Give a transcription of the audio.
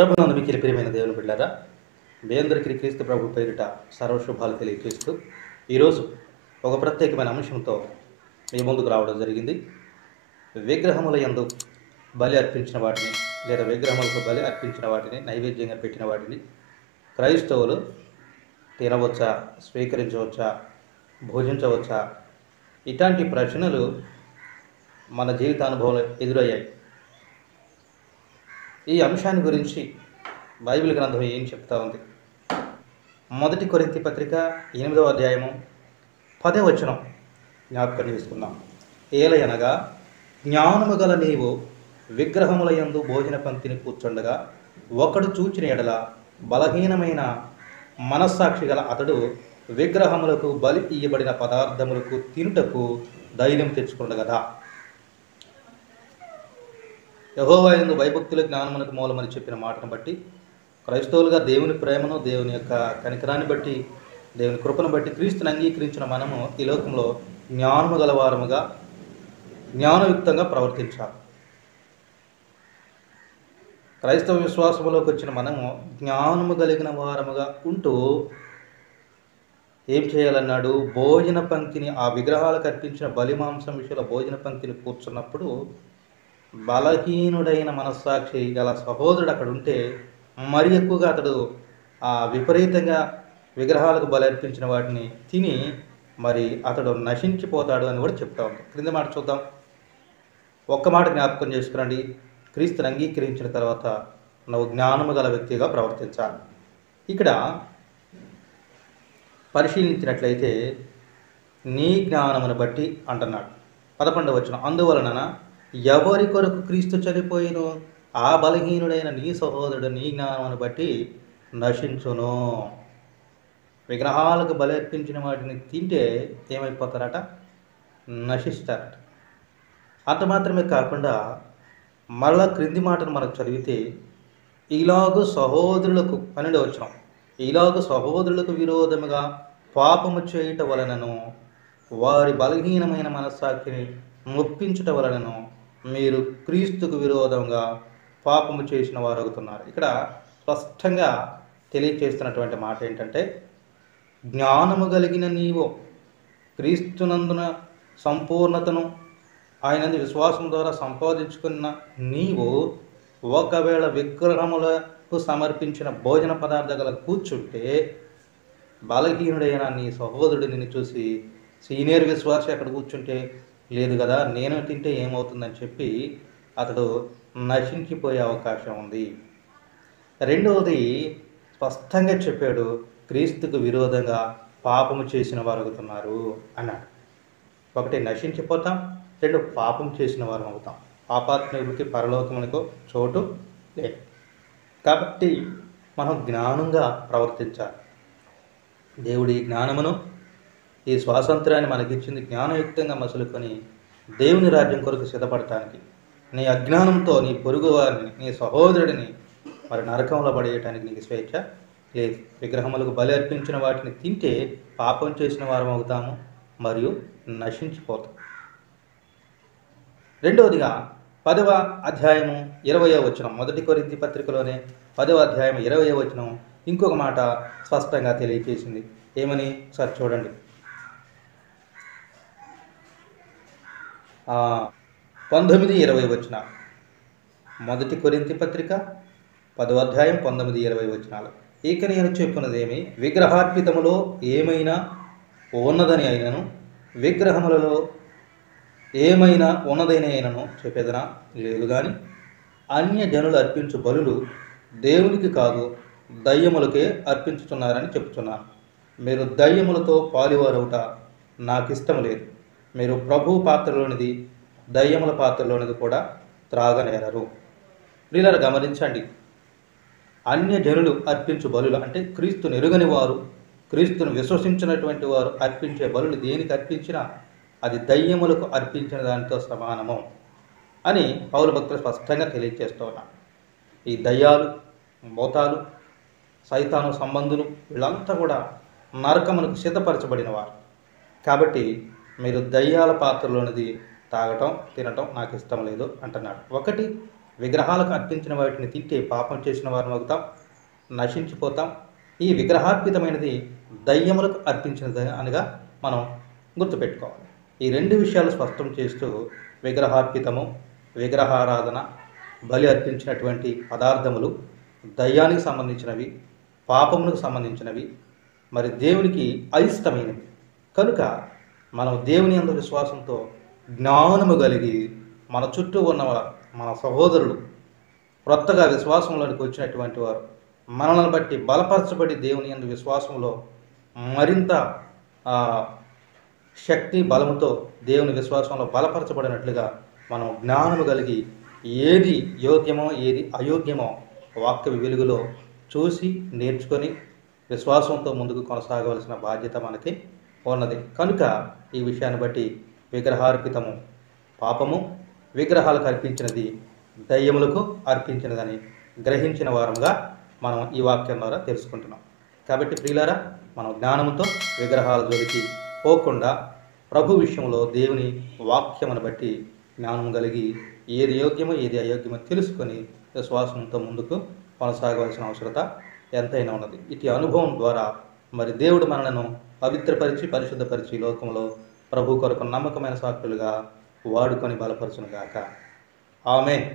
ప్రభునందు మిక్కిలి ప్రియమైన దేవుని బిడ్డారా, మీ అందరికీ క్రీస్తు ప్రభు పేరిట సర్వశుభాలు తెలియజేస్తూ ఈరోజు ఒక ప్రత్యేకమైన అంశంతో మీ ముందుకు రావడం జరిగింది. విగ్రహముల యందు బలి అర్పించిన వాటిని లేదా విగ్రహములకు బలి అర్పించిన వాటిని నైవేద్యంగా పెట్టిన వాటిని క్రైస్తవులు తినవచ్చా, స్వీకరించవచ్చా, భోజించవచ్చా? ఇట్లాంటి ప్రశ్నలు మన జీవితానుభవంలో ఎదురయ్యాయి. ఈ అంశాన్ని గురించి బైబిల్ గ్రంథం ఏం చెప్తా ఉంది? 1 కొరింథీ పత్రిక 8వ అధ్యాయము 10వ వచనం జ్ఞాపకం చేసుకుందాం. ఏలయనగా జ్ఞానము గల నీవు విగ్రహముల యందు భోజన పంక్తిని కూర్చుండగా ఒకడు చూచిన ఎడల బలహీనమైన మనస్సాక్షి గల అతడు విగ్రహములకు బలి ఇయ్యబడిన పదార్థములకు తినుటకు ధైర్యం తెచ్చుకుండగదా. యెహోవా యందు భయభక్తుల జ్ఞానమునకు మూలమని చెప్పిన మాటను బట్టి క్రైస్తవులుగా దేవుని ప్రేమను, దేవుని యొక్క కనికరాన్ని బట్టి, దేవుని కృపను బట్టి క్రీస్తుని అంగీకరించిన మనము ఈ లోకంలో జ్ఞానము గలవారముగా, జ్ఞానయుక్తంగా ప్రవర్తించాలి. క్రైస్తవ విశ్వాసములోకి వచ్చిన మనము జ్ఞానము కలిగిన వారముగా ఉంటూ ఏం చేయాలన్నాడు? భోజన పంక్తిని, ఆ విగ్రహాలకు అర్పించిన బలి మాంసం విషయంలో భోజన పంక్తిని కూర్చున్నప్పుడు బలహీనుడైన మనస్సాక్షి గల సహోదరుడు అక్కడ ఉంటే మరి ఎక్కువగా అతడు విపరీతంగా విగ్రహాలకు బలి అర్పించిన వాటిని తిని మరి అతడు నశించిపోతాడు అని కూడా చెప్తా ఉంది. క్రింద మాట చూద్దాం. ఒక్క మాట జ్ఞాపకం చేసుకురండి. క్రీస్తుని అంగీకరించిన తర్వాత నువ్వు జ్ఞానము గల వ్యక్తిగా ప్రవర్తించాలి. ఇక్కడ పరిశీలించినట్లయితే నీ జ్ఞానమును బట్టి అంటున్నాడు. 11వ వచనం, అందువలన ఎవరి కొరకు క్రీస్తు చనిపోయినో ఆ బలహీనుడైన నీ సహోదరుడు నీ జ్ఞానమును బట్టి నశించును. విగ్రహాలకు బలి అర్పించిన వాటిని తింటే ఏమైపోతారట? నశిస్తారట. అంత మాత్రమే కాకుండా మరలా క్రింది మాటను మనకు చదివితే, ఇలాగు సహోదరులకు 12వ వచనం, ఇలాగు సహోదరులకు విరోధముగా పాపము చేయుట వలనను వారి బలహీనమైన మనస్సాక్షిని నొప్పించుట వలనను మీరు క్రీస్తుకు విరోధంగా పాపము చేసిన వారు అవుతున్నారు. ఇక్కడ స్పష్టంగా తెలియచేస్తున్నటువంటి మాట ఏంటంటే, జ్ఞానము కలిగిన నీవు క్రీస్తునందున సంపూర్ణతను ఆయనందు విశ్వాసం ద్వారా సంపాదించుకున్న నీవు ఒకవేళ విగ్రహములకు సమర్పించిన భోజన పదార్థాల కూర్చుంటే బలహీనుడైన నీ సహోదరుడు నిన్ను చూసి, సీనియర్ విశ్వాసి అక్కడ కూర్చుంటే లేదు కదా, నేను తింటే ఏమవుతుందని చెప్పి అతడు నశించిపోయే అవకాశం ఉంది. రెండవది స్పష్టంగా చెప్పాడు, క్రీస్తుకు విరోధంగా పాపము చేసిన వారు అవుతున్నారు అన్నాడు. ఒకటి నశించిపోతాం, రెండు పాపం చేసిన వారు అవుతాం. పాపాత్ములకి పరలోకమునకు చోటు లేదు. కాబట్టి మనం జ్ఞానంగా ప్రవర్తించాలి. దేవుడి జ్ఞానమును, ఈ స్వాతంత్ర్యాన్ని మనకిచ్చింది జ్ఞానయుక్తంగా మసులుకొని దేవుని రాజ్యం కొరకు సిద్ధపడటానికి. నీ అజ్ఞానంతో నీ పొరుగువారిని, నీ సహోదరుడిని మరి నరకంలో పడేయటానికి నీకు స్వేచ్ఛ లేదు. విగ్రహములకు బలి అర్పించిన వాటిని తింటే పాపం చేసిన వారం అవుతాము మరియు నశించిపోతాం. రెండవదిగా 10వ అధ్యాయము 20వ వచనం, 1 కొరింథీ పత్రికలోనే 10వ అధ్యాయం 20వ వచనం ఇంకొక మాట స్పష్టంగా తెలియజేసింది. ఏమని ఒకసారి చూడండి. 19-20 వచనాలు. 1 కొరింథీ పత్రిక 10వ అధ్యాయం 19-20 వచనాలు. ఇక నేను చెప్పున్నదేమి, విగ్రహార్పితములో ఏమైనా ఉన్నదని అయినను, విగ్రహములలో ఏమైనా ఉన్నదని అయినను చెప్పేదనా లేదు కానీ, అన్య జనులు అర్పించు బలులు దేవునికి కాదు దయ్యములకే అర్పించుతున్నారని చెప్తున్నాను. మీరు దయ్యములతో పాలువారవుట నాకు ఇష్టం లేదు. మీరు ప్రభు పాత్రలోనిది దయ్యముల పాత్రలోనిది కూడా త్రాగనేరరు. ప్రియులారా గమనించండి, అన్య జనులు అర్పించు బలులు అంటే క్రీస్తుని ఎరుగని వారు, క్రీస్తును విశ్వసించినటువంటి వారు అర్పించే బలులు దేనికి అర్పించినా అది దయ్యములకు అర్పించిన దానితో సమానము అని పౌలు భక్తులు స్పష్టంగా తెలియజేస్తూ ఉన్నారు. ఈ దయ్యాలు, భూతాలు, సైతాను సంబంధులు వీళ్ళంతా కూడా నరకమునకు సిద్ధపరచబడిన వారు. కాబట్టి మీరు దయ్యాల పాత్రలోనిది తాగటం, తినటం నాకు ఇష్టం లేదు అంటున్నాడు. ఒకటి విగ్రహాలకు అర్పించిన వాటిని తింటే పాపం చేసిన వారిని అవుతాం, నశించిపోతాం. ఈ విగ్రహార్పితమైనది దయ్యములకు అర్పించినది అనగా మనం గుర్తుపెట్టుకోవాలి. ఈ రెండు విషయాలు స్పష్టం చేస్తూ విగ్రహార్పితము, విగ్రహారాధన, బలి అర్పించినటువంటి పదార్థములు దయ్యానికి సంబంధించినవి, పాపములకు సంబంధించినవి, మరి దేవునికి అయిష్టమైనవి. కనుక మనం దేవుని యందు విశ్వాసంతో జ్ఞానము కలిగి మన చుట్టూ ఉన్న మన సహోదరులు క్రొత్తగా విశ్వాసంలోనికి వచ్చినటువంటి వారు మనల్ని బట్టి బలపరచబడి దేవుని యందు విశ్వాసంలో మరింత శక్తి బలముతో దేవుని విశ్వాసంలో బలపరచబడినట్లుగా మనం జ్ఞానము కలిగి ఏది యోగ్యమో ఏది అయోగ్యమో వాక్య వెలుగులో చూసి నేర్చుకొని విశ్వాసంతో ముందుకు కొనసాగవలసిన బాధ్యత మనకి ఉన్నది. కనుక ఈ విషయాన్ని బట్టి విగ్రహార్పితము పాపము, విగ్రహాలకు అర్పించినది దయ్యములకు అర్పించినదని గ్రహించిన వారంగా మనం ఈ వాక్యం ద్వారా తెలుసుకుంటున్నాం. కాబట్టి ప్రియులారా, మనం జ్ఞానంతో విగ్రహాల జోలికి పోకుండా ప్రభు విషయంలో దేవుని వాక్యమును బట్టి జ్ఞానం కలిగి ఏది యోగ్యమో ఏది అయోగ్యమో తెలుసుకొని విశ్వాసంతో ముందుకు కొనసాగవలసిన అవసరత ఎంతైనా ఉన్నది. ఇటు అనుభవం ద్వారా మరి దేవుడు మనలను పవిత్రపరిచి పరిశుద్ధపరిచి లోకంలో ప్రభు కొరకు నమ్మకమైన సాక్షులుగా వాడుకొని బలపరచునుగాక. ఆమేన్.